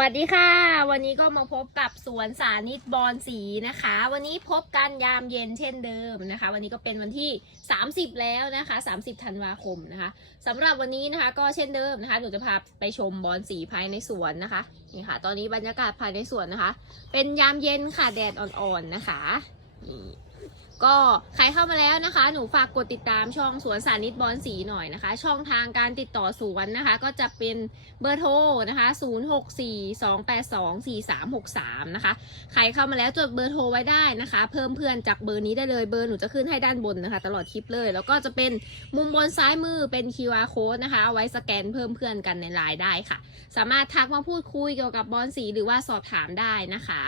วัสดีค่ะ วันนี้ก็มาพบกับสวนสานิตบอนสีนะคะ วันนี้พบกันยามเย็นเช่นเดิมนะคะ วันนี้ก็เป็นวันที่ 30 แล้วนะคะ 30ธันวาคมนะคะสำหรับวันนี้นะคะก็เช่นเดิมนะคะหนูจะพาไปชมบอนสีภายในสวนนะคะนี่ค่ะ ตอนนี้บรรยากาศภายในสวนนะคะ เป็นยามเย็นค่ะแดดอ่อนๆนะคะนี่ ก็ใครเข้ามาแล้วนะคะ หนูฝากกดติดตามช่องสวนสานิตบอนสีหน่อยนะคะ ช่องทางการติดต่อสวนนะคะ ก็จะเป็นเบอร์โทรนะคะ 0642824363 นะคะ ใครเข้ามาแล้วจดเบอร์โทรไว้ได้นะคะ เพิ่มเพื่อนจากเบอร์นี้ได้เลยเบอร์หนูจะขึ้นให้ด้านบนนะคะ ตลอดคลิปเลย แล้วก็จะเป็นมุมบนซ้ายมือเป็น QR code นะคะเอาไว้สแกนเพิ่มเพื่อนกันในไลน์ได้ค่ะ สามารถทักมาพูดคุยเกี่ยวกับบอลสีหรือว่าสอบถามได้นะคะ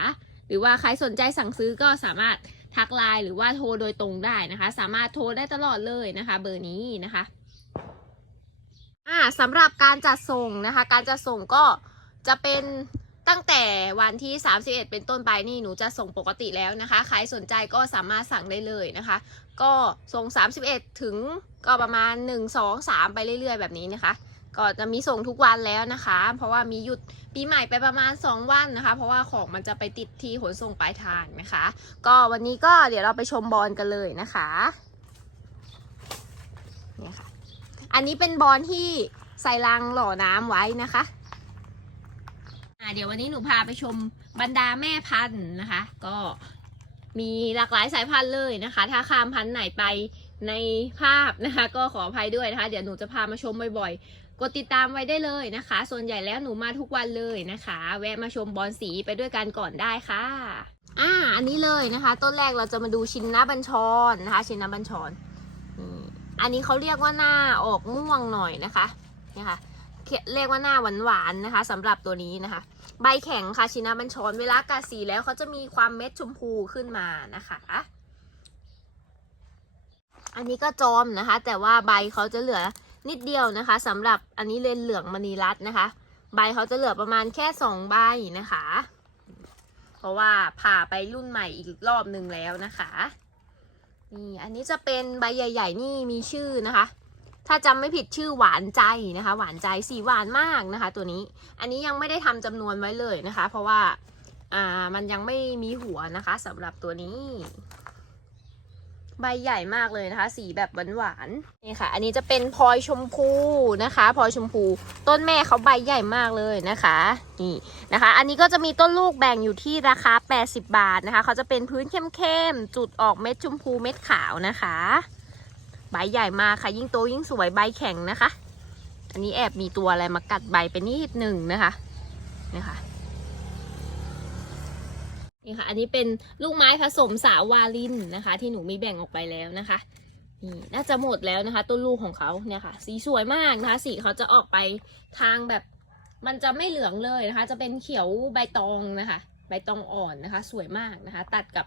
หรือว่าใครสนใจสั่งซื้อก็สามารถ ทักไลน์หรือว่าโทรโดยตรงได้นะคะ สามารถโทรได้ตลอดเลยนะคะ เบอร์นี้นะคะอ่าสำหรับการจัดส่งนะคะ การจัดส่งก็จะเป็นตั้งแต่วันที่ 31 เป็นต้นไปนี่หนูจะส่งปกติแล้วนะคะ ใครสนใจก็สามารถสั่งได้เลยนะคะ ก็ส่ง 31 ถึงก็ประมาณ 1 2 3 ไปเรื่อยๆ แบบนี้นะคะ ก็จะมีส่งทุกวันแล้วนะคะ เพราะว่ามีหยุดปีใหม่ไปประมาณ 2 วันนะคะ เพราะว่าของมันจะไปติดที่ขนส่งปลายทางนะคะ ก็วันนี้ก็เดี๋ยวเราไปชมบอลกันเลยนะคะเนี่ยค่ะ อันนี้เป็นบอลที่ใส่รังหล่อน้ำไว้นะคะอ่าเดี๋ยววันนี้หนูพาไปชมบรรดาแม่พันธุ์นะคะ ก็มีหลากหลายสายพันธุ์เลยนะคะ ถ้าข้ามพันธุ์ไหนไปในภาพนะคะ ก็ขออภัยด้วยนะคะ เดี๋ยวหนูจะพามาชมบ่อยๆ กดติดตามไว้ได้เลยนะคะ ส่วนใหญ่แล้วหนูมาทุกวันเลยนะคะ แวะมาชมบอลสีไปด้วยกันก่อนได้ค่ะอ่าอันนี้เลยนะคะ ต้นแรกเราจะมาดูชินนาบัญชรนะคะ ชินนาบัญชรนี่อันนี้เขาเรียกว่าหน้าออกม่วงหน่อยนะคะนี่ค่ะเรียกว่าหน้าหวานๆนะคะสำหรับตัวนี้นะคะ ใบแข็งค่ะชินาบัญชรเวลากัดสีแล้วเขาจะมีความเม็ดชมพูขึ้นมานะคะ อันนี้ก็จอมนะคะ แต่ว่าใบเขาจะเหลือ นิดเดียวนะคะสำหรับอันนี้เลนเหลืองมณีรัตน์นะคะ ใบเขาจะเหลือประมาณแค่สองใบนะคะ เพราะว่าผ่าไปรุ่นใหม่อีกรอบหนึ่งแล้วนะคะนี่อันนี้จะเป็นใบใหญ่ ๆ นี่มีชื่อนะคะ ถ้าจำไม่ผิดชื่อหวานใจนะคะ หวานใจสีหวานมากนะคะ ตัวนี้อันนี้ยังไม่ได้ทำจำนวนไว้เลยนะคะ เพราะว่าอ่ามันยังไม่มีหัวนะคะสำหรับตัวนี้ ใบใหญ่มากเลยนะคะ สีแบบหวานๆนี่ค่ะ อันนี้จะเป็นพลอยชมพูนะคะพลอยชมพู ต้นแม่เขาใบใหญ่มากเลยนะคะนี่นะคะ อันนี้ก็จะมีต้นลูกแบ่งอยู่ที่ราคา 80 บาทนะคะเขาจะเป็นพื้นเข้มๆจุดออกเม็ดชมพูเม็ดขาวนะคะ ใบใหญ่มากค่ะ ยิ่งโตยิ่งสวยใบแข็งนะคะ อันนี้แอบมีตัวอะไรมากัดใบไปนิดหนึ่งนะคะนี่ค่ะ นี่ค่ะ อันนี้เป็นลูกไม้ผสมสาวาลินนะคะ ที่หนูมีแบ่งออกไปแล้วนะคะนี่น่าจะหมดแล้วนะคะ ต้นลูกของเขาเนี่ยค่ะ สีสวยมากนะคะ สีเขาจะออกไปทางแบบ มันจะไม่เหลืองเลยนะคะ จะเป็นเขียวใบตองนะคะ ใบตองอ่อนนะคะ สวยมากนะคะ ตัดกับ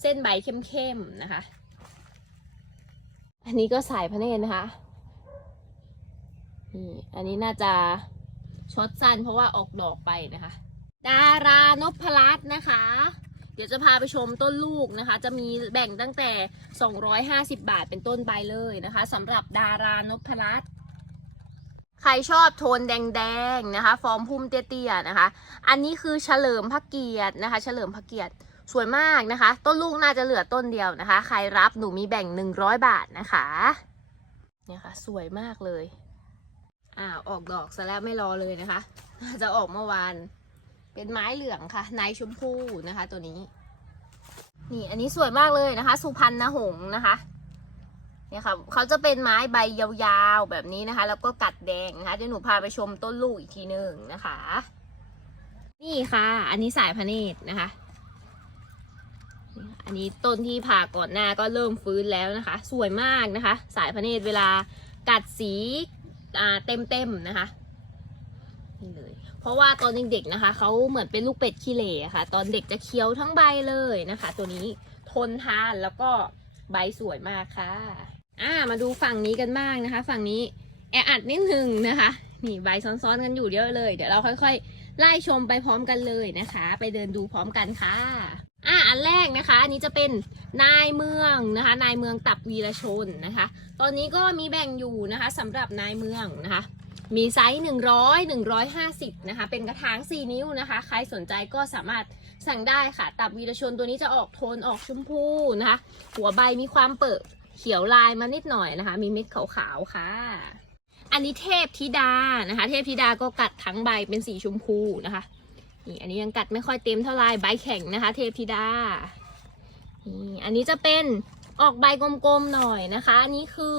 เส้นใบเข้มๆนะคะ อันนี้ก็สายพระเนตรนะคะนี่อันนี้น่าจะช็อตสั้นเพราะว่าออกดอกไปนะคะ ดารานพรัตน์นะคะ เดี๋ยวจะพาไปชมต้นลูกนะคะ จะมีแบ่งตั้งแต่ 250 บาทเป็นต้นไปเลยนะคะสำหรับดารานพรัตน์ใครชอบโทนแดงๆนะคะ ฟอร์มพุ่มเตี้ยๆนะคะ อันนี้คือเฉลิมพระเกียรตินะคะ เฉลิมพระเกียรติสวยมากนะคะ ต้นลูกน่าจะเหลือต้นเดียวนะคะ ใครรับหนูมีแบ่ง 100 บาทนะคะเนี่ยค่ะสวยมากเลยอ่าออกดอกซะแล้วไม่รอเลยนะคะ จะออกเมื่อวาน เป็นไม้เหลืองค่ะนายชมพูนะคะตัวนี้ นี่อันนี้สวยมากเลยนะคะ สุพรรณหงส์นะคะเนี่ยค่ะเขาจะเป็นไม้ใบยาวๆแบบนี้นะคะ แล้วก็กัดแดงนะคะเดี๋ยวหนูพาไปชมต้นลูกอีกทีหนึ่งนะคะ นี่ค่ะ อันนี้สายพเนตรนะคะ อันนี้ต้นที่ผ่าก่อนหน้าก็เริ่มฟื้นแล้วนะคะ สวยมากนะคะ สายพเนตรเวลากัดสีเต็มๆนะคะ เพราะว่าตอนเด็กๆนะคะเขาเหมือนเป็นลูกเป็ดขี้เหร่อะค่ะ ตอนเด็กจะเคี้ยวทั้งใบเลยนะคะ ตัวนี้ทนทานแล้วก็ใบสวยมากค่ะอ่ามาดูฝั่งนี้กันบ้างนะคะ ฝั่งนี้แออัดนิดนึงนะคะ นี่ใบซ้อนๆกันอยู่เยอะเลย เดี๋ยวเราค่อยๆ ไล่ชมไปพร้อมกันเลยนะคะ ไปเดินดูพร้อมกันค่ะอะอันแรกนะคะ อันนี้จะเป็นนายเมืองนะคะ นายเมืองตับวีรชนนะคะ ตอนนี้ก็มีแบ่งอยู่นะคะสำหรับนายเมืองนะคะ มีไซส์ 100 150 นะคะ เป็นกระถาง 4 นิ้วนะคะ ใครสนใจก็สามารถสั่งได้ค่ะ ตับวีรชนตัวนี้จะออกโทนออกชมพูนะคะ หัวใบมีความเปิดเขียวลายมานิดหน่อยนะคะ มีเม็ดขาวๆค่ะ อันนี้เทพธิดานะคะ เทพธิดาก็กัดทั้งใบเป็นสีชมพูนะคะ นี่อันนี้ยังกัดไม่ค่อยเต็มเท่าไหร่ใบแข็งนะคะ เทพธิดา นี่อันนี้จะเป็นออกใบกลมๆหน่อยนะคะ อันนี้คือ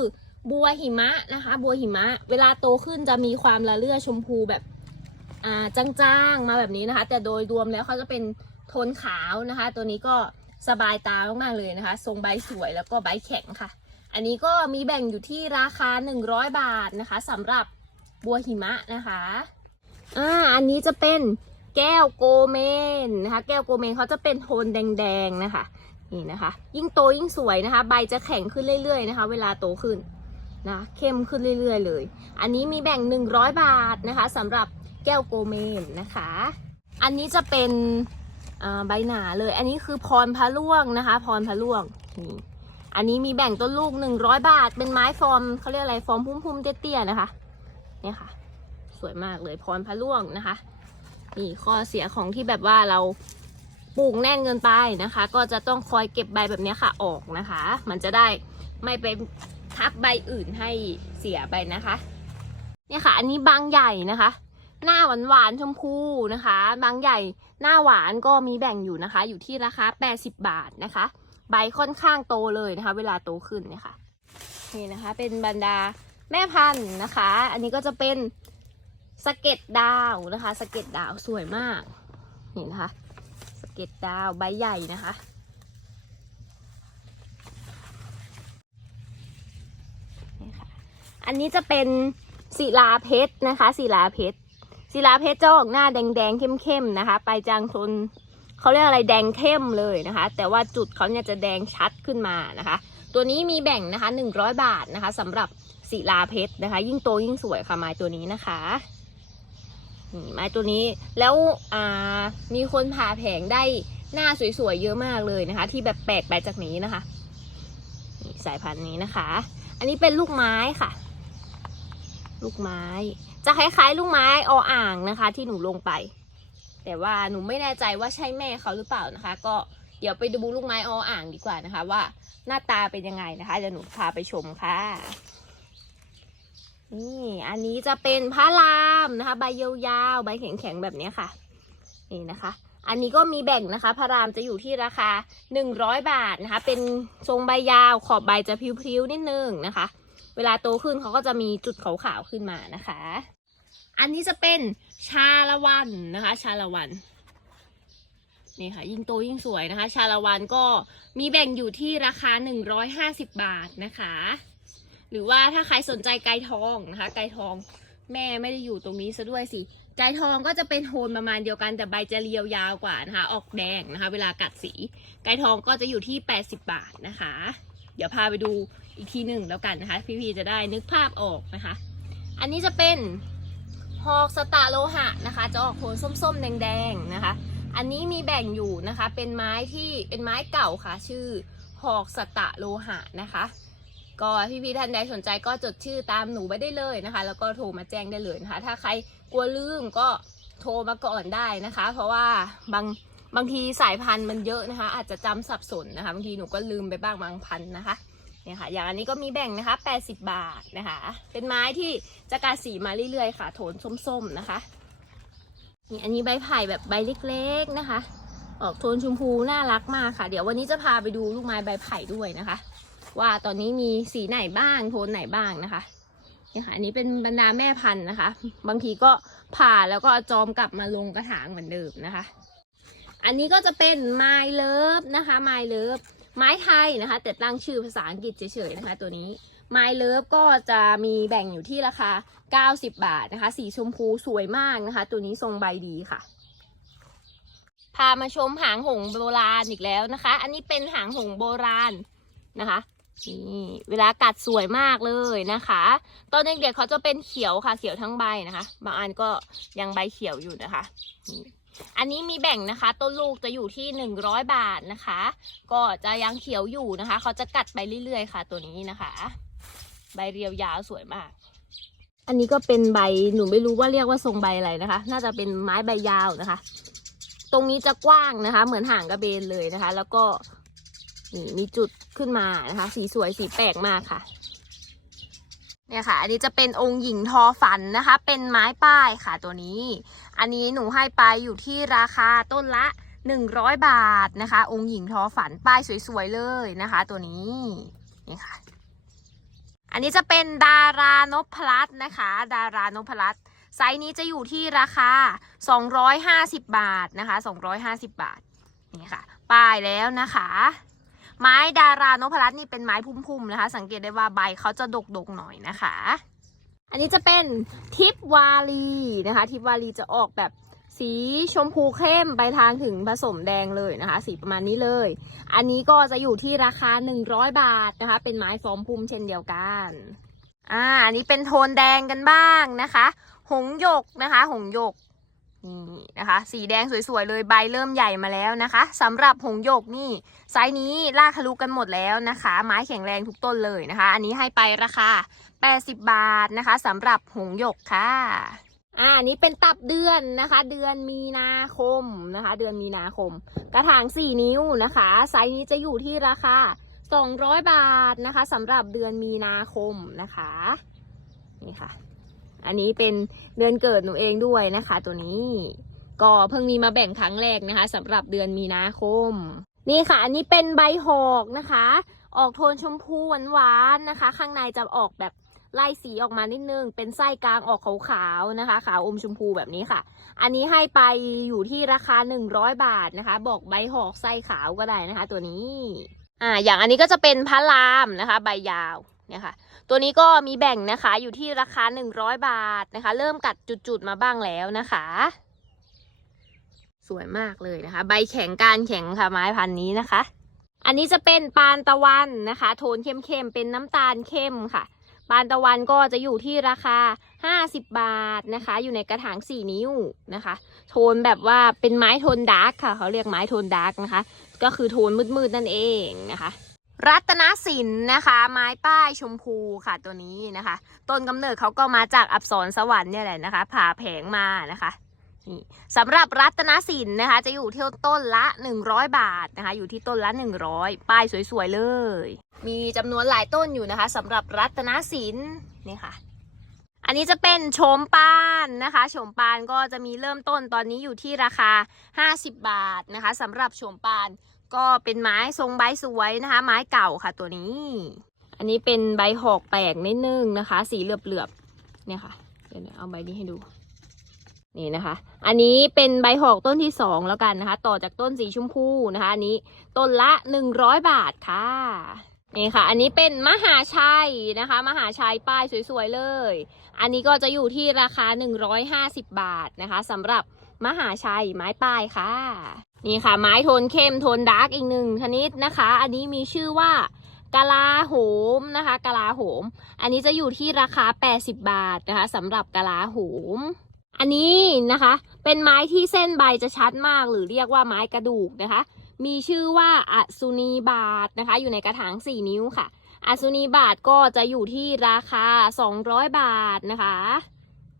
บัวหิมะนะคะ บัวหิมะ เวลาโตขึ้นจะมีความละเลือชมพูแบบอ่าจางๆมาแบบนี้นะคะ แต่โดยรวมแล้วเขาจะเป็นโทนขาวนะคะ ตัวนี้ก็สบายตามากๆเลยนะคะ ทรงใบสวยแล้วก็ใบแข็งค่ะ อันนี้ก็มีแบ่งอยู่ที่ราคา 100 บาทนะคะสำหรับบัวหิมะนะคะอ่าอันนี้จะเป็นแก้วโกเมนนะคะ แก้วโกเมนเขาจะเป็นโทนแดงๆนะคะ นี่นะคะ ยิ่งโตยิ่งสวยนะคะ ใบจะแข็งขึ้นเรื่อยๆนะคะ เวลาโตขึ้น นะเข้มขึ้นเรื่อยๆเลย อันนี้มีแบ่ง 100 บาทนะคะสำหรับแก้วโกเมนนะคะ อันนี้จะเป็นใบหนาเลย อันนี้คือพรพะล่วงนะคะ พรพะล่วงนี่อันนี้มีแบ่งต้นลูก 100 บาท เป็นไม้ฟอร์มเขาเรียกอะไรฟอร์มพุ่มๆเตี้ยๆนะคะเนี่ยค่ะ สวยมากเลยพรพะล่วงนะคะนี่ข้อเสียของที่แบบว่าเราปลูกแน่นเกินไปนะคะ ก็จะต้องคอยเก็บใบแบบนี้ค่ะออกนะคะ มันจะได้ไม่ไป ทับใบอื่นให้เสียไปนะคะ เนี่ยค่ะ อันนี้บางใหญ่นะคะ หน้าหวานหวานชมพูนะคะ บางใหญ่หน้าหวานก็มีแบ่งอยู่นะคะ อยู่ที่ราคา 80 บาทนะคะ ใบค่อนข้างโตเลยนะคะ เวลาโตขึ้นเนี่ยค่ะนี่นะคะ เป็นบรรดาแม่พันธุ์นะคะ อันนี้ก็จะเป็นสเก็ดดาวนะคะ สเก็ดดาวสวยมากนี่นะคะ สเก็ดดาวใบใหญ่นะคะ นี่ค่ะ อันนี้จะเป็นศิลาเพชรนะคะศิลาเพชรศิลาเพชรจะออกหน้าแดงๆเข้มๆนะคะ ไปจางทนเขาเรียกอะไรแดงเข้มเลยนะคะ แต่ว่าจุดเขาเนี่ยจะแดงชัดขึ้นมานะคะ ตัวนี้มีแบ่งนะคะ 100 บาทนะคะสำหรับศิลาเพชรนะคะ ยิ่งโตยิ่งสวยค่ะไม้ตัวนี้นะคะนี่ไม้ตัวนี้แล้วมีคนผ่าแผงได้หน้าสวยๆเยอะมากเลยนะคะ ที่แบบแปลกไปจากนี้นะคะนี่สายพันธุ์นี้นะคะ อันนี้เป็นลูกไม้ค่ะ ลูกไม้ จะคล้ายๆ ลูกไม้ออ่างนะคะ ที่หนูลงไป แต่ว่าหนูไม่แน่ใจว่าใช่แม่เขาหรือเปล่านะคะ ก็เดี๋ยวไปดูลูกไม้ออ่างดีกว่านะคะ ว่าหน้าตาเป็นยังไงนะคะเดี๋ยวหนูพาไปชมค่ะนี่อันนี้จะเป็นพระรามนะคะ ใบยาวๆใบแข็งๆแบบนี้ค่ะนี่นะคะ อันนี้ก็มีแบ่งนะคะ พระรามจะอยู่ที่ราคา 100 บาทนะคะ เป็นทรงใบยาวขอบใบจะพริ้วๆนิดนึงนะคะ เวลาโตขึ้นเขาก็จะมีจุดขาวๆขึ้นมานะคะ อันนี้จะเป็นชาละวันนะคะ ชาละวันนี่ค่ะยิ่งโตยิ่งสวยนะคะ ชาละวันก็มีแบ่งอยู่ที่ราคา 150 บาทนะคะ หรือว่าถ้าใครสนใจไก่ทองนะคะ ไก่ทองแม่ไม่ได้อยู่ตรงนี้ซะด้วยสิไก่ทองก็จะเป็นโทนประมาณเดียวกันแต่ใบจะเรียวยาวกว่านะคะ ออกแดงนะคะ เวลากัดสี ไก่ทองก็จะอยู่ที่ 80 บาทนะคะ เดี๋ยวพาไปดูอีกทีหนึ่งแล้วกันนะคะ พี่พีจะได้นึกภาพออกนะคะ อันนี้จะเป็นหอกสตาโลหะนะคะ จะออกโทนส้มๆ แดงๆนะคะ อันนี้มีแบ่งอยู่นะคะ เป็นไม้ที่เป็นไม้เก่าค่ะ ชื่อหอกสตะโลหะนะคะ ก็พี่พี่ๆท่านใดสนใจก็จดชื่อตามหนูไปได้เลยนะคะ แล้วก็โทรมาแจ้งได้เลยนะคะ ถ้าใครกลัวลืมก็โทรมาก่อนได้นะคะ เพราะว่าบาง บางทีสายพันธุ์มันเยอะนะคะ อาจจะจำสับสนนะคะ บางทีหนูก็ลืมไปบ้างบางพันธุ์นะคะเนี่ยค่ะ อย่างอันนี้ก็มีแบ่งนะคะ 80 บาทนะคะ เป็นไม้ที่จะการสีมาเรื่อยๆค่ะ โทนส้มๆนะคะนี่อันนี้ใบไผ่แบบใบเล็กๆนะคะ ออกโทนชมพูน่ารักมากค่ะ เดี๋ยววันนี้จะพาไปดูลูกไม้ใบไผ่ด้วยนะคะ ว่าตอนนี้มีสีไหนบ้าง โทนไหนบ้างนะคะเนี่ยค่ะอันนี้เป็นบรรดาแม่พันธุ์นะคะ บางทีก็ผ่าแล้วก็จอมกลับมาลงกระถางเหมือนเดิมนะคะ อันนี้ก็จะเป็นไมเลิฟนะคะไมเลิฟไม้ไทยนะคะ แต่ตั้งชื่อภาษาอังกฤษเฉยๆนะคะ ตัวนี้ไมเลิฟก็จะมีแบ่งอยู่ที่ราคา 90 บาทนะคะ สีชมพูสวยมากนะคะ ตัวนี้ทรงใบดีค่ะ พามาชมหางหงโบราณอีกแล้วนะคะ อันนี้เป็นหางหงโบราณนะคะนี่เวลากัดสวยมากเลยนะคะ ตอนเด็กๆเขาจะเป็นเขียวค่ะเขียวทั้งใบนะคะ บางอันก็ยังใบเขียวอยู่นะคะนี่ อันนี้มีแบ่งนะคะ ต้นลูกจะอยู่ที่หนึ่งร้อยบาทนะคะ ก็จะยังเขียวอยู่นะคะ เขาจะกัดไปเรื่อยๆค่ะ ตัวนี้นะคะ ใบเรียวยาวสวยมาก อันนี้ก็เป็นใบหนูไม่รู้ว่าเรียกว่าทรงใบอะไรนะคะ น่าจะเป็นไม้ใบยาวนะคะ ตรงนี้จะกว้างนะคะ เหมือนห่างกระเบนเลยนะคะ แล้วก็นี่มีจุดขึ้นมานะคะ สีสวยสีแปลกมากค่ะเนี่ยค่ะ อันนี้จะเป็นองค์หญิงทอฝันนะคะ เป็นไม้ป้ายค่ะตัวนี้ อันนี้หนูให้ไปอยู่ที่ราคาต้นละ 100 บาทนะคะ องค์หญิงทอฝันป้ายสวยๆเลยนะคะ ตัวนี้นี่ค่ะ อันนี้จะเป็นดารานพพลัสนะคะ ดารานพพลัสไซส์นี้จะอยู่ที่ราคา 250 บาทนะคะ 250 บาท นี่ค่ะ ป้ายแล้วนะคะ ไม้ดารานพรัตน์นี่เป็นไม้พุ่มๆนะคะ สังเกตได้ว่าใบเขาจะดกๆหน่อยนะคะ อันนี้จะเป็นทิปวาลีนะคะ ทิปวาลีจะออกแบบสีชมพูเข้มไปทางถึงผสมแดงเลยนะคะ สีประมาณนี้เลย อันนี้ก็จะอยู่ที่ราคา 100 บาทนะคะ เป็นไม้ฟอมพุ่มเช่นเดียวกันอ่าอันนี้เป็นโทนแดงกันบ้างนะคะ หงหยกนะคะ หงหยก นี่นะคะ สีแดงสวยๆเลยใบเริ่มใหญ่มาแล้วนะคะสำหรับหงหยกนี่ไซส์นี้ลากทะลุกันหมดแล้วนะคะ ไม้แข็งแรงทุกต้นเลยนะคะ อันนี้ให้ไปราคา 80 บาทนะคะสำหรับหงหยกค่ะอ่าอันนี้เป็นตับเดือนนะคะ เดือนมีนาคมนะคะ เดือนมีนาคม กระถาง4นิ้วนะคะ ไซส์นี้จะอยู่ที่ราคา 200 บาทนะคะสำหรับเดือนมีนาคมนะคะ นี่ค่ะ อันนี้เป็นเดือนเกิดหนูเองด้วยนะคะ ตัวนี้ ก็เพิ่งมีมาแบ่งครั้งแรกนะคะสำหรับเดือนมีนาคม นี่ค่ะ อันนี้เป็นใบหอกนะคะ ออกโทนชมพูหวานๆนะคะ ข้างในจะออกแบบไล่สีออกมานิดนึง เป็นไส้กลางออกขาวๆนะคะ ขาวอมชมพูแบบนี้ค่ะ อันนี้ให้ไปอยู่ที่ราคา 100 บาทนะคะ บอกใบหอกไส้ขาวก็ได้นะคะ ตัวนี้ อ่า อย่างอันนี้ก็จะเป็นพระรามนะคะ ใบยาวเนี่ยค่ะ ตัวนี้ก็มีแบ่งนะคะอยู่ที่ราคา 100 บาทนะคะ เริ่มกัดจุดๆมาบ้างแล้วนะคะ สวยมากเลยนะคะ ใบแข็งการแข็งค่ะไม้พันนี้นะคะ อันนี้จะเป็นปานตะวันนะคะ โทนเข้มๆเป็นน้ำตาลเข้มค่ะปานตะวันก็จะอยู่ที่ราคา 50 บาทนะคะ อยู่ในกระถาง 4 นิ้วนะคะ โทนแบบว่าเป็นไม้โทนดาร์กค่ะ เขาเรียกไม้โทนดาร์กนะคะ ก็คือโทนมืดๆนั่นเองนะคะ รัตนสินนะคะ ไม้ป้ายชมพูค่ะตัวนี้นะคะ ต้นกำเนิดเขาก็มาจากอับสรสวรรค์เนี่ยแหละนะคะผ่าแผงมานะคะนี่สำหรับรัตนสินนะคะ จะอยู่ที่ต้นละ 100 บาทนะคะ อยู่ที่ต้นละ 100 ป้ายสวยๆเลย มีจำนวนหลายต้นอยู่นะคะสำหรับรัตนสินนี่ค่ะ อันนี้จะเป็นโฉมปานนะคะโฉมปานก็จะมีเริ่มต้นตอนนี้อยู่ที่ราคา 50 บาทนะคะสำหรับโฉมปาน ก็เป็นไม้ทรงใบสวยนะคะ ไม้เก่าค่ะตัวนี้ อันนี้เป็นใบหอกแปลกนิดนึงนะคะ สีเหลือบๆเนี่ยค่ะเดี๋ยวเอาใบนี้ให้ดูนี่นะคะ อันนี้เป็นใบหอกต้นที่สองแล้วกันนะคะ ต่อจากต้นสีชมพูนะคะ อันนี้ต้นละหนึ่งร้อยบาทค่ะนี่ค่ะ อันนี้เป็นมหาชัยนะคะ มหาชัยป้ายสวยๆเลย อันนี้ก็จะอยู่ที่ราคา 150 บาทนะคะสำหรับมหาชัยไม้ป้ายค่ะ นี่ค่ะ ไม้โทนเข้มโทนดาร์กอีกหนึ่งชนิดนะคะ อันนี้มีชื่อว่ากะลาโหมนะคะกะลาโหม อันนี้จะอยู่ที่ราคา 80 บาทนะคะสำหรับกะลาโหม อันนี้นะคะ เป็นไม้ที่เส้นใบจะชัดมาก หรือเรียกว่าไม้กระดูกนะคะ มีชื่อว่าอสุนีบาทนะคะ อยู่ในกระถาง 4 นิ้วค่ะอสุนีบาทก็จะอยู่ที่ราคา 200 บาทนะคะ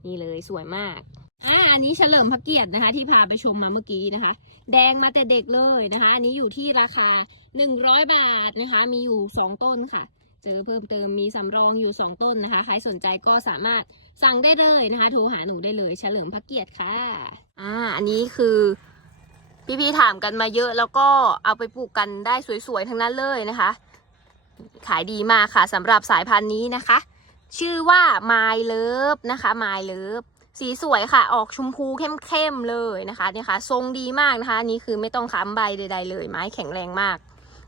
นี่เลยสวยมาก อ่าอันนี้เฉลิมพระเกียรตินะคะ ที่พาไปชมมาเมื่อกี้นะคะ แดงมาแต่เด็กเลยนะคะ อันนี้อยู่ที่ราคา 100 บาทนะคะ มีอยู่ 2 ต้นค่ะ เจอเพิ่มเติมมีสำรองอยู่ 2 ต้นนะคะ ใครสนใจก็สามารถสั่งได้เลยนะคะ โทรหาหนูได้เลยเฉลิมพระเกียรติค่ะอ่าอันนี้คือพี่ๆถามกันมาเยอะแล้วก็เอาไปปลูกกันได้สวยๆทั้งนั้นเลยนะคะ ขายดีมากค่ะสำหรับสายพันธุ์นี้นะคะ ชื่อว่า My Love นะคะ My Love สีสวยค่ะ ออกชมพูเข้มๆเลยนะคะเนี่ยค่ะ ทรงดีมากนะคะนนี้คือไม่ต้องค้ำใบใด ๆ เลย ไม้แข็งแรงมาก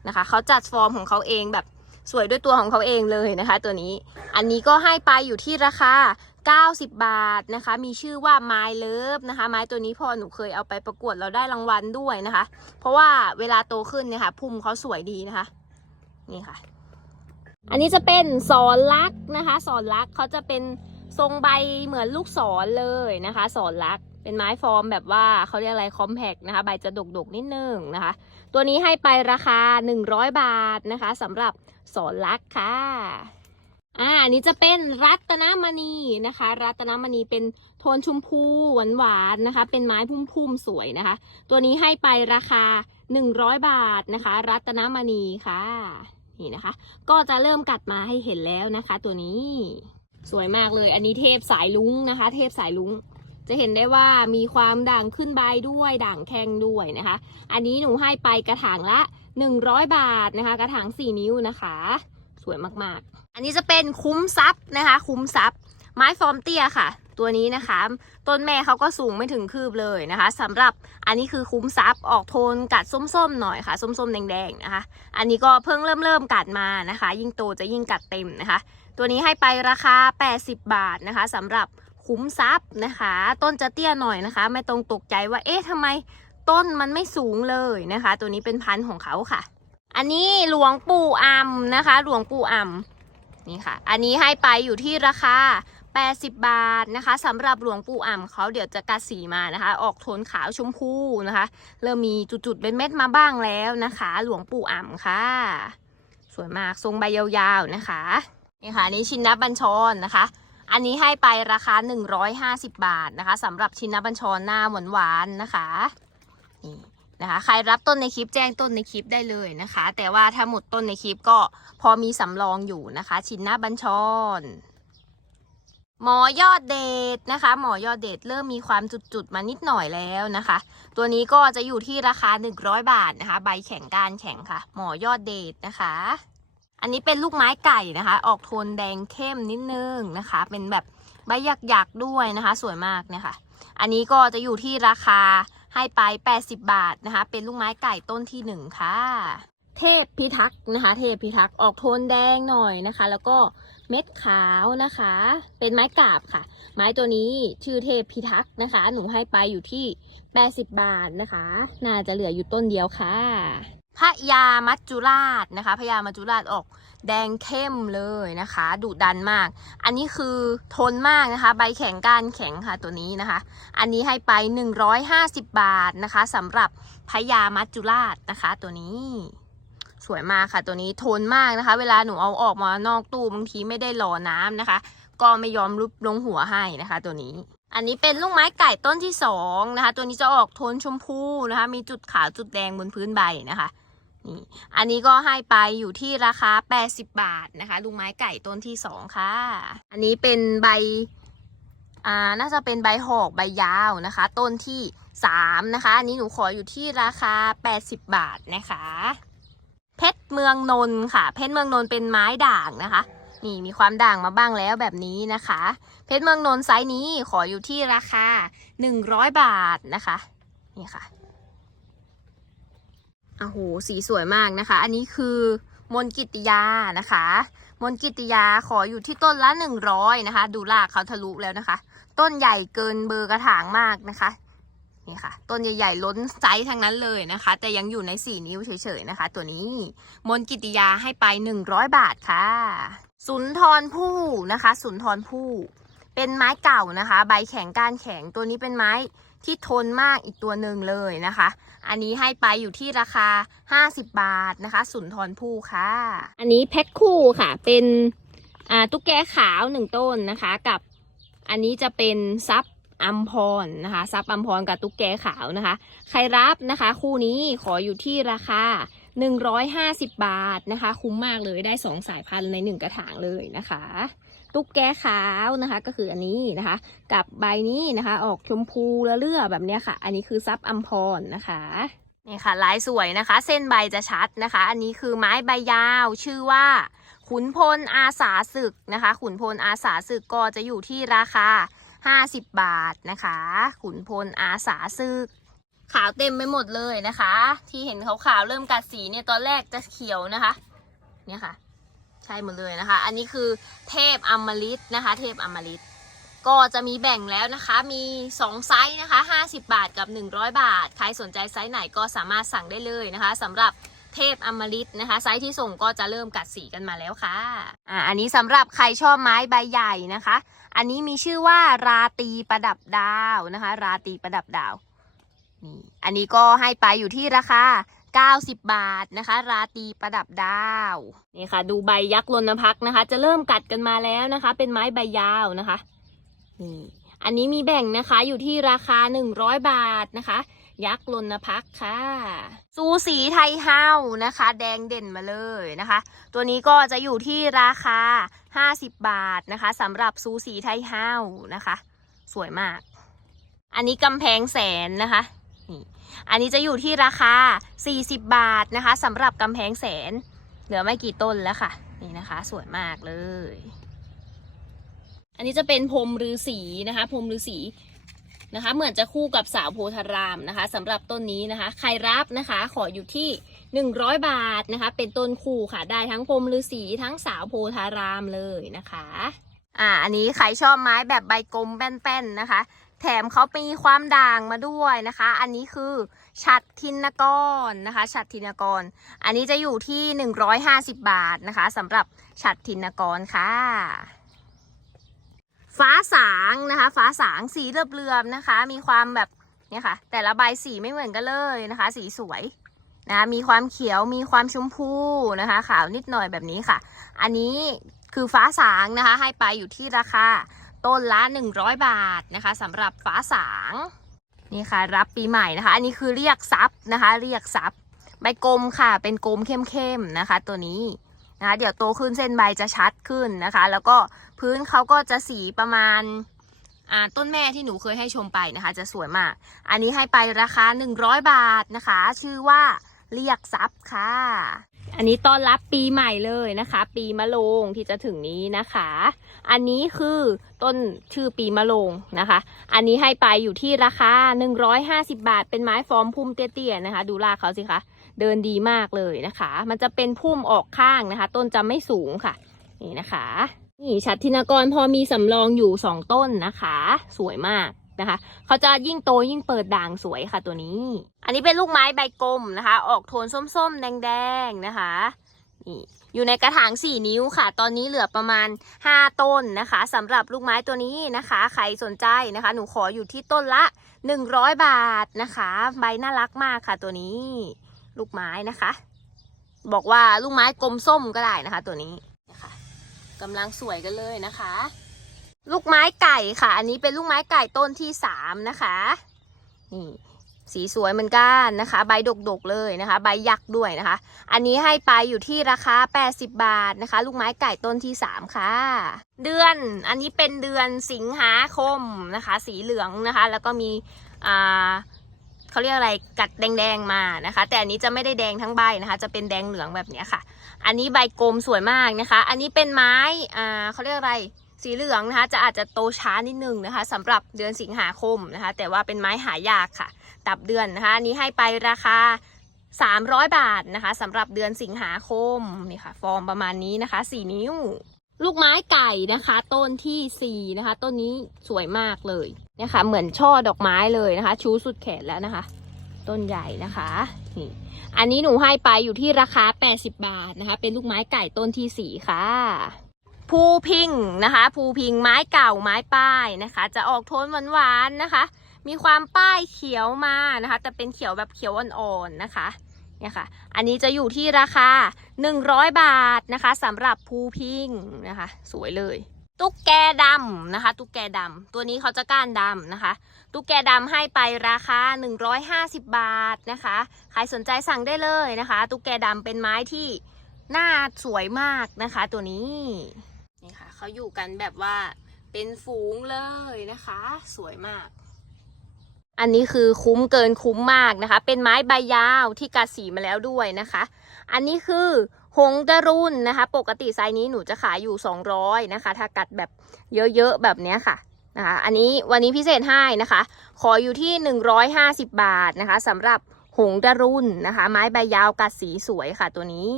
นะคะเขาจัดฟอร์มของเขาเองแบบสวยด้วยตัวของเขาเองเลยนะคะ ตัวนี้ อันนี้ก็ให้ไปอยู่ที่ราคา 90 บาทนะคะ มีชื่อว่า My Love นะคะ ไม้ตัวนี้พอหนูเคยเอาไปประกวดเราได้รางวัลด้วยนะคะ เพราะว่าเวลาโตขึ้นเนี่ยค่ะพุ่มเขาสวยดีนะคะ นี่ค่ะ อันนี้จะเป็นสอนลักษณ์นะคะ สอนลักษณ์เขาจะเป็น ทรงใบเหมือนลูกศรเลยนะคะสอนลักษ์เป็นไม้ฟอร์มแบบว่าเขาเรียกอะไรคอมแพกนะคะ ใบจะดกๆนิดนึงนะคะ ตัวนี้ให้ไปราคา 100 บาทนะคะสำหรับสอนลักษ์ค่ะอ่าอันนี้จะเป็นรัตนมณีนะคะ รัตนมณีเป็นโทนชมพูหวานหวานๆนะคะ เป็นไม้พุ่มๆสวยนะคะ ตัวนี้ให้ไปราคา 100 บาทนะคะ รัตนมณีค่ะนี่นะคะ ก็จะเริ่มกัดมาให้เห็นแล้วนะคะ ตัวนี้ สวยมากเลย อันนี้เทพสายลุงนะคะ เทพสายลุงจะเห็นได้ว่ามีความด่างขึ้นใบด้วย ด่างแข็งด้วยนะคะ อันนี้หนูให้ไปกระถางละ 100 บาทนะคะ กระถาง 4 นิ้วนะคะ สวยมากๆ อันนี้จะเป็นคุ้มซับนะคะ คุ้มซับไม้ฟอร์มเตี้ยค่ะ ตัวนี้นะคะ ต้นแม่เขาก็สูงไม่ถึงคืบเลยนะคะสำหรับอันนี้คือคุ้มซับออกโทนกัดส้มๆหน่อยค่ะส้มๆแดงๆนะคะ อันนี้ก็เพิ่งเริ่มเริ่มกัดมานะคะ ยิ่งโตจะยิ่งกัดเต็มนะคะ ตัวนี้ให้ไปราคา 80 บาทนะคะสำหรับคุ้มซับนะคะ ต้นจะเตี้ยหน่อยนะคะ ไม่ต้องตกใจว่าเอ๊ะทำไมต้นมันไม่สูงเลยนะคะ ตัวนี้เป็นพันธุ์ของเขาค่ะ อันนี้หลวงปู่อัมนะคะ หลวงปู่อัมนี่ค่ะ อันนี้ให้ไปอยู่ที่ราคา 80 บาทนะคะสำหรับหลวงปู่อ่ำเขาเดี๋ยวจะกัดสีมานะคะ ออกโทนขาวชมพูนะคะ เริ่มมีจุดๆเป็นเม็ดมาบ้างแล้วนะคะ หลวงปู่อ่ำค่ะ สวยมากทรงใบยาวๆนะคะ นี่ค่ะอันนี้ชินนบัญชรนะคะ อันนี้ให้ไปราคา 150 บาทนะคะสำหรับชินนบัญชรหน้าหวานๆนะคะนี่นะคะใครรับต้นในคลิปแจ้งต้นในคลิปได้เลยนะคะ แต่ว่าถ้าหมดต้นในคลิปก็พอมีสำรองอยู่นะคะ ชินนบัญชร หมอยอดเดชนะคะ หมอยอดเดชเริ่มมีความจุดๆมานิดหน่อยแล้วนะคะ ตัวนี้ก็จะอยู่ที่ราคา 100 บาทนะคะ ใบแข็งกานแข็งค่ะ หมอยอดเดชนะคะ อันนี้เป็นลูกไม้ไก่นะคะ ออกโทนแดงเข้มนิดนึงนะคะ เป็นแบบใบหยักๆด้วยนะคะ สวยมากเนี่ยค่ะ อันนี้ก็จะอยู่ที่ราคาให้ไป 80 บาทนะคะ เป็นลูกไม้ไก่ต้นที่หนึ่งค่ะ เทพพิทักษ์นะคะ เทพพิทักษ์ออกโทนแดงหน่อยนะคะ แล้วก็เม็ดขาวนะคะ เป็นไม้กาบค่ะ ไม้ตัวนี้ชื่อเทพพิทักษ์นะคะ หนูให้ไปอยู่ที่ 80 บาทนะคะ น่าจะเหลืออยู่ต้นเดียวค่ะ พระยามัจจุราชนะคะพระยามัจจุราชออกแดงเข้มเลยนะคะ ดุดันมาก อันนี้คือทนมากนะคะ ใบแข็งก้านแข็งค่ะตัวนี้นะคะ อันนี้ให้ไป 150 บาทนะคะสำหรับพระยามัจจุราชนะคะ ตัวนี้สวยมากค่ะ ตัวนี้ทนมากนะคะ เวลาหนูเอาออกมานอกตู้บางทีไม่ได้หล่อน้ำนะคะ ก็ไม่ยอมรุบลงหัวให้นะคะ ตัวนี้ อันนี้เป็นลูกไม้ไก่ต้นที่สองนะคะ ตัวนี้จะออกโทนชมพูนะคะ มีจุดขาวจุดแดงบนพื้นใบนะคะ นี่อันนี้ก็ให้ไปอยู่ที่ราคา 80 บาทนะคะลูกไม้ไก่ต้นที่สองค่ะ อันนี้เป็นใบอ่าน่าจะเป็นใบหอกใบยาวนะคะ ต้นที่สามนะคะ อันนี้หนูขออยู่ที่ราคา 80 บาทนะคะ เพชรเมืองนนท์ค่ะ เพชรเมืองนนท์เป็นไม้ด่างนะคะนี่มีความด่างมาบ้างแล้วแบบนี้นะคะ เพชรเมืองนนท์ไซส์นี้ขออยู่ที่ราคา 100 บาทนะคะ นี่ค่ะ อ้โหสีสวยมากนะคะ อันนี้คือมนกิติยานะคะ มนกิติยาขออยู่ที่ต้นละ100นะคะ ดูรากเขาทะลุแล้วนะคะ ต้นใหญ่เกินเบอร์กระถางมากนะคะนี่ค่ะ ต้นใหญ่ๆล้นไซส์ทั้งนั้นเลยนะคะ แต่ยังอยู่ใน4นิ้วเฉยๆนะคะ ตัวนี้มนกิติยาให้ไป100บาทค่ะ สุนทรภู่นะคะ สุนทรภู่เป็นไม้เก่านะคะ ใบแข็งก้านแข็งตัวนี้เป็นไม้ ที่ทนมากอีกตัวหนึ่งเลยนะคะ อันนี้ให้ไปอยู่ที่ราคา 50 บาทนะคะ สุนทรภู่ค่ะ อันนี้แพ็คคู่ค่ะ เป็นตุ๊กแกขาวหนึ่งต้นนะคะ กับอันนี้จะเป็นซับอัมพรนะคะซับอัมพรกับตุ๊กแกขาวนะคะ ใครรับนะคะ คู่นี้ขออยู่ที่ราคา 150 บาทนะคะ คุ้มมากเลยได้ 2 สายพันธุ์ใน 1 กระถางเลยนะคะ ตุ๊กแกขาวนะคะ ก็คืออันนี้นะคะ กับใบนี้นะคะ ออกชมพูละเลือแบบนี้ค่ะ อันนี้คือซับอัมพรนะคะนี่ค่ะลายสวยนะคะ เส้นใบจะชัดนะคะ อันนี้คือไม้ใบยาว ชื่อว่า ขุนพลอาสาศึกนะคะ ขุนพลอาสาศึกก็จะอยู่ที่ราคา 50 บาทนะคะ ขุนพลอาสาศึกขาวเต็มไปหมดเลยนะคะ ที่เห็นขาวๆเริ่มกัดสีเนี่ยตอนแรกจะเขียวนะคะ เนี่ยค่ะ ใช่หมดเลยนะคะ อันนี้คือเทพอมฤตนะคะ เทพอมฤตก็จะมีแบ่งแล้วนะคะ มี 2 ไซส์นะคะ 50 บาทกับ 100 บาท ใครสนใจไซส์ไหนก็สามารถสั่งได้เลยนะคะสำหรับเทพอมฤตนะคะ ไซส์ที่ส่งก็จะเริ่มกัดสีกันมาแล้วค่ะ อ่า อันนี้สำหรับใครชอบไม้ใบใหญ่นะคะ อันนี้มีชื่อว่าราตีประดับดาวนะคะ ราตีประดับดาว นี่ อันนี้ก็ให้ไปอยู่ที่ราคา 90 บาทนะคะ ราตีประดับดาวนี่ค่ะ ดูใบยักษ์ลนพักนะคะ จะเริ่มกัดกันมาแล้วนะคะ เป็นไม้ใบยาวนะคะนี่อันนี้มีแบ่งนะคะอยู่ที่ราคา 100 บาทนะคะ ยักษ์ลนพักค่ะซูสีไทยเฮานะคะ แดงเด่นมาเลยนะคะ ตัวนี้ก็จะอยู่ที่ราคา 50 บาทนะคะสำหรับซูสีไทยเฮานะคะ สวยมาก อันนี้กำแพงแสนนะคะ นี่อันนี้จะอยู่ที่ราคา 40 บาทนะคะสำหรับกำแพงแสน เหลือไม่กี่ต้นแล้วค่ะ นี่นะคะ สวยมากเลย อันนี้จะเป็นพรมฤาษีนะคะพรมฤาษีนะคะ เหมือนจะคู่กับสาวโพธารามนะคะสำหรับต้นนี้นะคะ ใครรับนะคะขออยู่ที่ 100 บาทนะคะ เป็นต้นคู่ค่ะได้ทั้งพรมฤาษีทั้งสาวโพธารามเลยนะคะอ่าอันนี้ใครชอบไม้แบบใบกลมแป้นๆนะคะ แถมเขามีความด่างมาด้วยนะคะ อันนี้คือฉัดทินกรนะคะฉัดทินกร อันนี้จะอยู่ที่ 150 บาทนะคะสำหรับฉัดทินกรค่ะ ฟ้าสางนะคะ ฟ้าสางสีเลือบๆนะคะ มีความแบบเนี่ยค่ะ แต่ละใบสีไม่เหมือนกันเลยนะคะ สีสวยนะะมีความเขียวมีความชมพูนะคะ ขาวนิดหน่อยแบบนี้ค่ะ อันนี้คือฟ้าสางนะคะ ให้ไปอยู่ที่ราคา ต้นละ 100 บาทนะคะสำหรับฟ้าสางนี่ค่ะรับปีใหม่นะคะ อันนี้คือเรียกทรัพย์นะคะ เรียกทรัพย์ใบกลมค่ะ เป็นกลมเข้มๆนะคะ ตัวนี้นะคะเดี๋ยวโตขึ้นเส้นใบจะชัดขึ้นนะคะ แล้วก็พื้นเขาก็จะสีประมาณต้นแม่ที่หนูเคยให้ชมไปนะคะ จะสวยมาก อันนี้ให้ไปราคา 100 บาทนะคะ ชื่อว่าเรียกทรัพย์ค่ะ อันนี้ต้อนรับปีใหม่เลยนะคะ ปีมะโรงที่จะถึงนี้นะคะ อันนี้คือต้นชื่อปีมะโรงนะคะ อันนี้ให้ไปอยู่ที่ราคา 150 บาท เป็นไม้ฟอร์มพุ่มเตี้ยๆนะคะ ดูรากเขาสิคะ เดินดีมากเลยนะคะ มันจะเป็นพุ่มออกข้างนะคะ ต้นจะไม่สูงค่ะ นี่นะคะ นี่ชัดทินากรพอมีสำรองอยู่สองต้นนะคะ สวยมาก นะคะเขาจะยิ่งโตยิ่งเปิดด่างสวยค่ะตัวนี้ อันนี้เป็นลูกไม้ใบกลมนะคะ ออกโทนส้มๆ แดงๆนะคะนี่อยู่ในกระถาง 4 นิ้วค่ะ ตอนนี้เหลือประมาณ 5 ต้นนะคะสำหรับลูกไม้ตัวนี้นะคะ ใครสนใจนะคะ หนูขออยู่ที่ต้นละ 100 บาทนะคะ ใบน่ารักมากค่ะตัวนี้ ลูกไม้นะคะ บอกว่าลูกไม้กลมส้มก็ได้นะคะ ตัวนี้นะคะกำลังสวยกันเลยนะคะ ลูกไม้ไก่ค่ะ อันนี้เป็นลูกไม้ไก่ต้นที่สามนะคะนี่สีสวยเหมือนกันนะคะ ใบดกๆเลยนะคะ ใบยักษ์ด้วยนะคะ อันนี้ให้ไปอยู่ที่ราคา 80 บาทนะคะ ลูกไม้ไก่ต้นที่ 3 ค่ะ เดือนอันนี้เป็นเดือนสิงหาคมนะคะ สีเหลืองนะคะ แล้วก็มีอ่าเขาเรียกอะไรกัดแดงๆมานะคะ แต่อันนี้จะไม่ได้แดงทั้งใบนะคะ จะเป็นแดงเหลืองแบบนี้ค่ะ อันนี้ใบกลมสวยมากนะคะ อันนี้เป็นไม้อ่าเขาเรียกอะไร สีเหลืองนะคะจะอาจจะโตช้านิดนึงนะคะสำหรับเดือนสิงหาคมนะคะ แต่ว่าเป็นไม้หายากค่ะ ตับเดือนนะคะนี้ให้ไปราคา 300 บาทนะคะสำหรับเดือนสิงหาคมนี่ค่ะ ฟอร์มประมาณนี้นะคะ 4 นิ้ว ลูกไม้ไก่นะคะ ต้นทีสี่4 นะคะ ต้นนี้สวยมากเลยนะคะ เหมือนช่อดอกไม้เลยนะคะ ชูสุดแขนแล้วนะคะ ต้นใหญ่นะคะนี่อันนี้หนูให้ไปอยู่ที่ราคา 80 บาทนะคะ เป็นลูกไม้ไก่ต้นที่ 4 ค่ะ ภูพิงนะคะภูพิงไม้เก่าไม้ป้ายนะคะ จะออกโทนหวานๆนะคะ มีความป้ายเขียวมานะคะ แต่เป็นเขียวแบบเขียวอ่อนๆนะคะเนี่ยค่ะ อันนี้จะอยู่ที่ราคา 100 บาทนะคะสำหรับภูพิงนะคะ สวยเลย ตุ๊กแกดำนะคะ ตุ๊กแกดำตัวนี้เขาจะก้านดำนะคะ ตุ๊กแกดำให้ไปราคา 150 บาทนะคะ ใครสนใจสั่งได้เลยนะคะ ตุ๊กแกดำเป็นไม้ที่หน้าสวยมากนะคะ ตัวนี้ เขาอยู่กันแบบว่าเป็นฝูงเลยนะคะ สวยมาก อันนี้คือคุ้มเกินคุ้มมากนะคะ เป็นไม้ใบยาวที่กัดสีมาแล้วด้วยนะคะ อันนี้คือหงดรุ่นนะคะ ปกติไซส์นี้หนูจะขายอยู่ 200 นะคะ ถ้ากัดแบบเยอะๆแบบนี้ค่ะนะคะ อันนี้วันนี้พิเศษให้นะคะ ขออยู่ที่ 150 บาทนะคะสำหรับหงดรุ่นนะคะ ไม้ใบยาวกัดสีสวยค่ะตัวนี้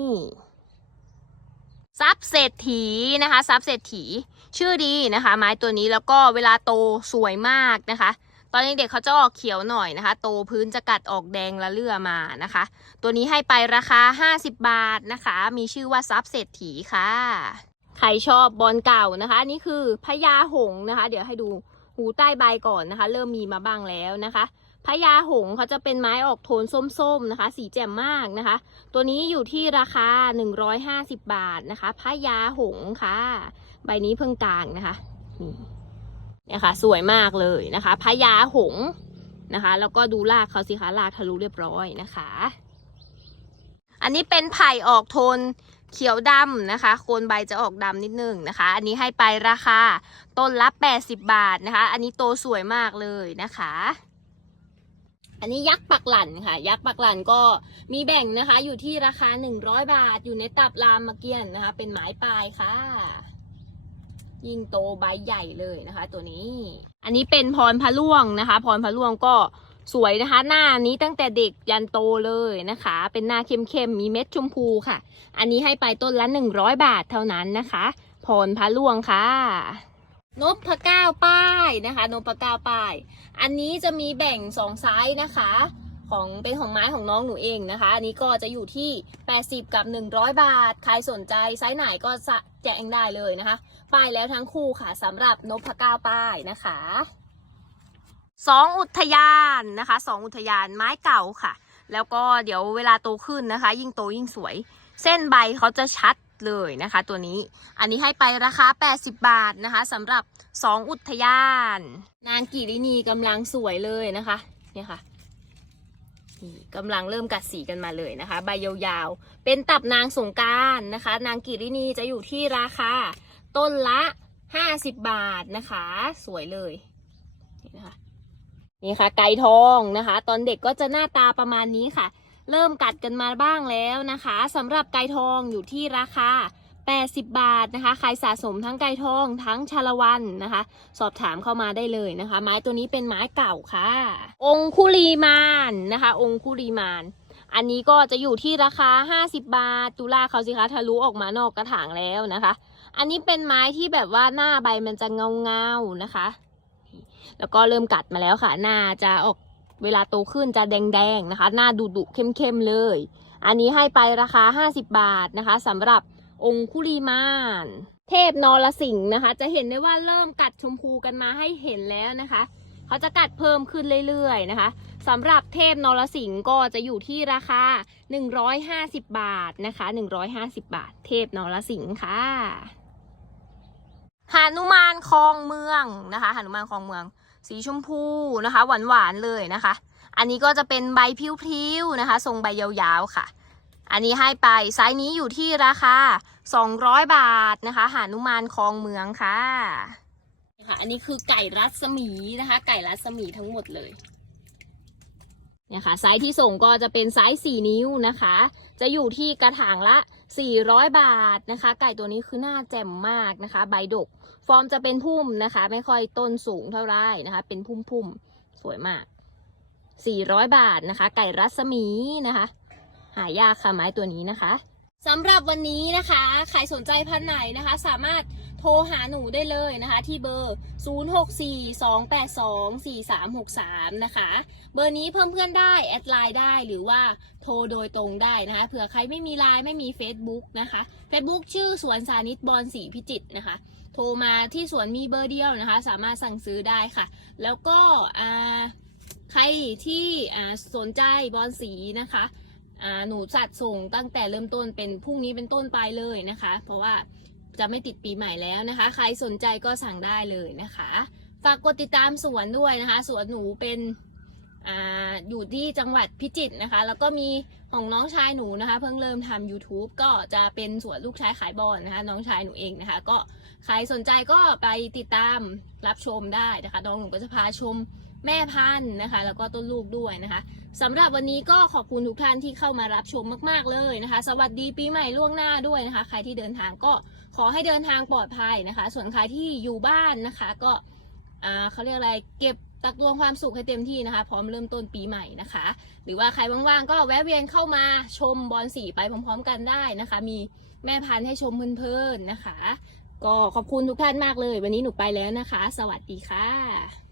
ซับเศรษฐีนะคะซับเศรษฐีชื่อดีนะคะ ไม้ตัวนี้แล้วก็เวลาโตสวยมากนะคะ ตอนเด็กๆเขาจะออกเขียวหน่อยนะคะ โตพื้นจะกัดออกแดงละเลื่อมานะคะ ตัวนี้ให้ไปราคา 50 บาทนะคะ มีชื่อว่าซับเศรษฐีค่ะ ใครชอบบอลเก่านะคะนี่คือพญาหงนะคะ เดี๋ยวให้ดูหูใต้ใบก่อนนะคะ เริ่มมีมาบ้างแล้วนะคะ พญาหงเขาจะเป็นไม้ออกโทนส้มๆนะคะ สีแจ่มมากนะคะ ตัวนี้อยู่ที่ราคา 150 บาทนะคะพญาหงค่ะ ใบนี้เพิ่งกลางนะคะนี่เนี่ยค่ะ สวยมากเลยนะคะพญาหงนะคะ แล้วก็ดูรากเขาสิคะรากทะลุเรียบร้อยนะคะ อันนี้เป็นไผ่ออกโทนเขียวดำนะคะ โคนใบจะออกดำนิดนึงนะคะ อันนี้ให้ไปราคาต้นละ 80 บาทนะคะ อันนี้โตสวยมากเลยนะคะ อันนี้ยักษ์ปักหลันค่ะ ยักษ์ปักหลันก็มีแบ่งนะคะ อยู่ที่ราคา 100 บาท อยู่ในตับรามเกียนนะคะ เป็นไม้ปลายค่ะ ยิ่งโตใบใหญ่เลยนะคะ ตัวนี้ อันนี้เป็นพรพะล่วงนะคะ พรพะล่วงก็สวยนะคะ หน้านี้ตั้งแต่เด็กยันโตเลยนะคะ เป็นหน้าเข้มๆมีเม็ดชมพูค่ะ อันนี้ให้ไปต้นละ100 บาทเท่านั้นนะคะ พรพะล่วงค่ะ นพพะก้าวป้ายนะคะนพพะก้าวป้าย อันนี้จะมีแบ่งสองไซส์นะคะ ของเป็นของไม้ของน้องหนูเองนะคะ อันนี้ก็จะอยู่ที่ 80 กับ 100 บาท ใครสนใจไซส์ไหนก็สะแจ้งได้เลยนะคะ ป้ายแล้วทั้งคู่ค่ะสำหรับนพพะก้าวป้ายนะคะสองอุทยานนะคะสองอุทยานไม้เก่าค่ะ แล้วก็เดี๋ยวเวลาโตขึ้นนะคะ ยิ่งโตยิ่งสวย เส้นใบเขาจะชัด เลยนะคะตัวนี้ อันนี้ให้ไปราคา 80 บาทนะคะสำหรับ 2 อุทยาน นางกิรินีกำลังสวยเลยนะคะ เนี่ยค่ะกำลังเริ่มกัดสีกันมาเลยนะคะ ใบยาวๆ เป็นตับนางสงการนะคะ นางกิรินีจะอยู่ที่ราคาต้นละ 50 บาทนะคะ สวยเลยนี่นะคะนี่ค่ะไก่ทองนะคะ ตอนเด็กก็จะหน้าตาประมาณนี้ค่ะ เริ่มกัดกันมาบ้างแล้วนะคะสำหรับไก่ทองอยู่ที่ราคา 80 บาทนะคะ ใครสะสมทั้งไก่ทองทั้งชาละวันนะคะ สอบถามเข้ามาได้เลยนะคะ ไม้ตัวนี้เป็นไม้เก่าค่ะ องคุลีมานนะคะ องคุลีมานอันนี้ก็จะอยู่ที่ราคา 50 บาท ตุลาเขาสิคะทะลุออกมานอกกระถางแล้วนะคะ อันนี้เป็นไม้ที่แบบว่าหน้าใบมันจะเงาเงานะคะ แล้วก็เริ่มกัดมาแล้วค่ะ หน้าจะออก เวลาโตขึ้นจะแดงๆนะคะ หน้าดุดุๆเข้มๆเลย อันนี้ให้ไปราคา 50 บาทนะคะสำหรับองคุลีมาน เทพนรสิงห์นะคะ จะเห็นได้ว่าเริ่มกัดชมพูกันมาให้เห็นแล้วนะคะ เขาจะกัดเพิ่มขึ้นเรื่อยๆนะคะสำหรับเทพนรสิงห์ก็จะอยู่ที่ราคา 150 บาทนะคะ 150 บาท เทพนรสิงห์ค่ะหานุมานคลองเมืองนะคะหานุมานคลองเมือง สีชมพูนะคะ หวานๆเลยนะคะ อันนี้ก็จะเป็นใบพิ้วๆนะคะ ทรงใบยาวๆค่ะ อันนี้ให้ไปไซส์นี้อยู่ที่ราคา 200 บาทนะคะ หานุมานคลองเมืองค่ะค่ะ อันนี้คือไก่รัศมีนะคะ ไก่รัศมีทั้งหมดเลย เนี่ยค่ะไซส์ที่ส่งก็จะเป็นไซส์4นิ้วนะคะ จะอยู่ที่กระถางละ 400 บาทนะคะ ไก่ตัวนี้คือหน้าแจ่มมากนะคะ ใบดก ฟอร์มจะเป็นพุ่มนะคะ ไม่ค่อยต้นสูงเท่าไรนะคะ เป็นพุ่มๆ สวยมาก 400 บาทนะคะ ไก่รัศมีนะคะ หายากค่ะไม้ตัวนี้นะคะ สำหรับวันนี้นะคะ ใครสนใจพันไหนนะคะ สามารถโทรหาหนูได้เลยนะคะ ที่เบอร์ 0642824363 นะคะ เบอร์นี้เพิ่มเพื่อนได้ แอดไลน์ได้หรือว่าโทรโดยตรงได้นะคะ เผื่อใครไม่มีไลน์ไม่มี Facebook นะคะ Facebook ชื่อสวนสานิตบอลสีพิจิตรนะคะ โทรมาที่สวนมีเบอร์เดียวนะคะ สามารถสั่งซื้อได้ค่ะ แล้วก็ใครที่สนใจบอลสีนะคะ หนูจัดส่งตั้งแต่เริ่มต้นเป็นพรุ่งนี้เป็นต้นไปเลยนะคะ เพราะว่าจะไม่ติดปีใหม่แล้วนะคะ ใครสนใจก็สั่งได้เลยนะคะ ฝากกดติดตามสวนด้วยนะคะ สวนหนูเป็นออยู่ที่จังหวัดพิจิตรนะคะ แล้วก็มีของน้องชายหนูนะคะ เพิ่งเริ่มทำ YouTube ก็จะเป็นสวนลูกชายขายบอลนะคะ น้องชายหนูเองนะคะ ก็ใครสนใจก็ไปติดตามรับชมได้นะคะ น้องหนูก็จะพาชมแม่พันธุ์นะคะ แล้วก็ต้นลูกด้วยนะคะ สำหรับวันนี้ก็ขอบคุณทุกท่านที่เข้ามารับชมมาก ๆ เลยนะคะ สวัสดีปีใหม่ล่วงหน้าด้วยนะคะ ใครที่เดินทางก็ขอให้เดินทางปลอดภัยนะคะ ส่วนใครที่อยู่บ้านนะคะ ก็อ่าเขาเรียกอะไรเก็บตักตวงความสุขให้เต็มที่นะคะ พร้อมเริ่มต้นปีใหม่นะคะ หรือว่าใครว่างๆก็แวะเวียนเข้ามาชมบอลสีไปพร้อม ๆ กันได้นะคะ มีแม่พันธุ์ให้ชมเพลินๆนะคะ ก็ขอบคุณทุกท่านมากเลย วันนี้หนูไปแล้วนะคะ สวัสดีค่ะ